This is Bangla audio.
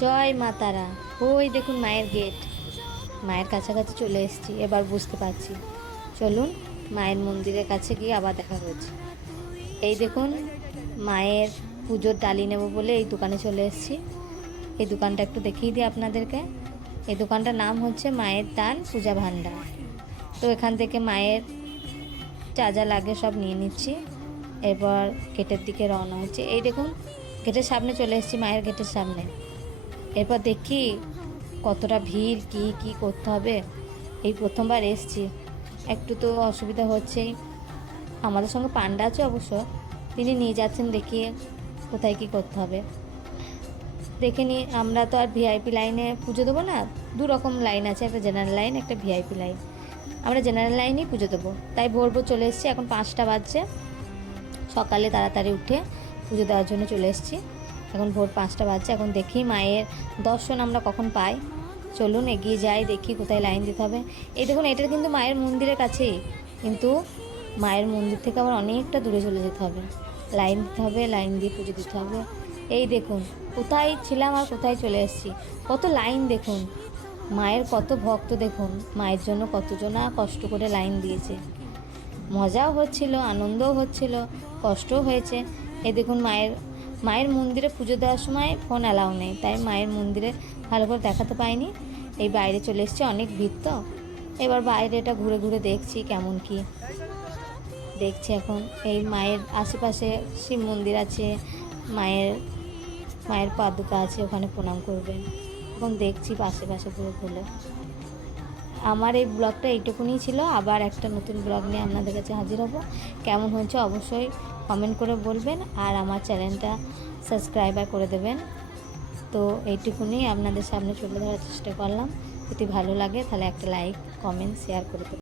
জয় মা তারা। ওই দেখুন মায়ের গেট। মায়ের কাছাকাছি চলে এসেছি, এবার বুঝতে পারছি। চলুন মায়ের মন্দিরের কাছে গিয়ে আবার দেখা করছি। এই দেখুন মায়ের পুজোর ডালি নেব বলে এই দোকানে চলে এসেছি। এই দোকানটা একটু দেখিয়ে দিই আপনাদেরকে। এই দোকানটার নাম হচ্ছে মায়ের দান পূজা ভাণ্ডার। তো এখান থেকে মায়ের যা যা লাগে সব নিয়ে নিচ্ছি। এরপর গেটের দিকে রওনা হচ্ছে। এই দেখুন গেটের সামনে চলে এসেছি, মায়ের গেটের সামনে। এরপর দেখি কতটা ভিড়, কি কি করতে হবে। এই প্রথমবার এসেছি, একটু তো অসুবিধা হচ্ছেই। আমাদের সঙ্গে পান্ডা আছে অবশ্য, তিনি নিয়ে যাচ্ছেন দেখিয়ে কোথায় কি করতে হবে। দেখে নিই। আমরা তো আর ভিআইপি লাইনে পুজো দেবো না, দু রকম লাইন আছে, একটা জেনারেল লাইন, একটা ভিআইপি লাইন। আমরা জেনারেল লাইনেই পুজো দেবো, তাই ভোর ভোর চলে এসেছি। এখন 5টা বাজছে, সকালে তাড়াতাড়ি উঠে পুজো দেওয়ার জন্য চলে এসেছি। এখন ভোর 5টা বাজছে। এখন দেখি মায়ের দর্শন আমরা কখন পাই। চলুন এগিয়ে যাই, দেখি কোথায় লাইন দিতে হবে। এই দেখুন এটা কিন্তু মায়ের মন্দিরের কাছেই, কিন্তু মায়ের মন্দির থেকে আবার অনেকটা দূরে চলে যেতে হবে, লাইন দিতে হবে, লাইন দিয়ে পুজো দিতে হবে। এই দেখুন কোথায় ছিলাম আর কোথায় চলে এসেছি। কত লাইন দেখুন, মায়ের কত ভক্ত দেখুন, মায়ের জন্য কতজনা কষ্ট করে লাইন দিয়েছে। মজাও হচ্ছিল, আনন্দও হচ্ছিল, কষ্টও হয়েছে। এই দেখুন মায়ের মন্দিরে পুজো দেওয়ার সময় ফোন অ্যালাউ নেই, তাই মায়ের মন্দিরে ভালো করে দেখাতে পাইনি। এই বাইরে চলে এসেছি, অনেক ভিড় তো। এবার বাইরেটা ঘুরে ঘুরে দেখছি কেমন কি দেখছি। এখন এই মায়ের আশেপাশে শিব মন্দির আছে, মায়ের পাদুকা আছে, ওখানে প্রণাম করবেন। এখন দেখছি পাশে পুরো খুলে। আমার এই ব্লগটা এইটুকুনি ছিল। আবার একটা নতুন ব্লগ নিয়ে আপনাদের কাছে হাজির হব। কেমন হয়েছে অবশ্যই কমেন্ট করে বলবেন, আর আমার চ্যানেলটা সাবস্ক্রাইবার করে দেবেন। তো এইটুকুনি আপনাদের সামনে তুলে ধরার চেষ্টা করলাম। যদি ভালো লাগে তাহলে একটা লাইক, কমেন্ট, শেয়ার করে দেবেন।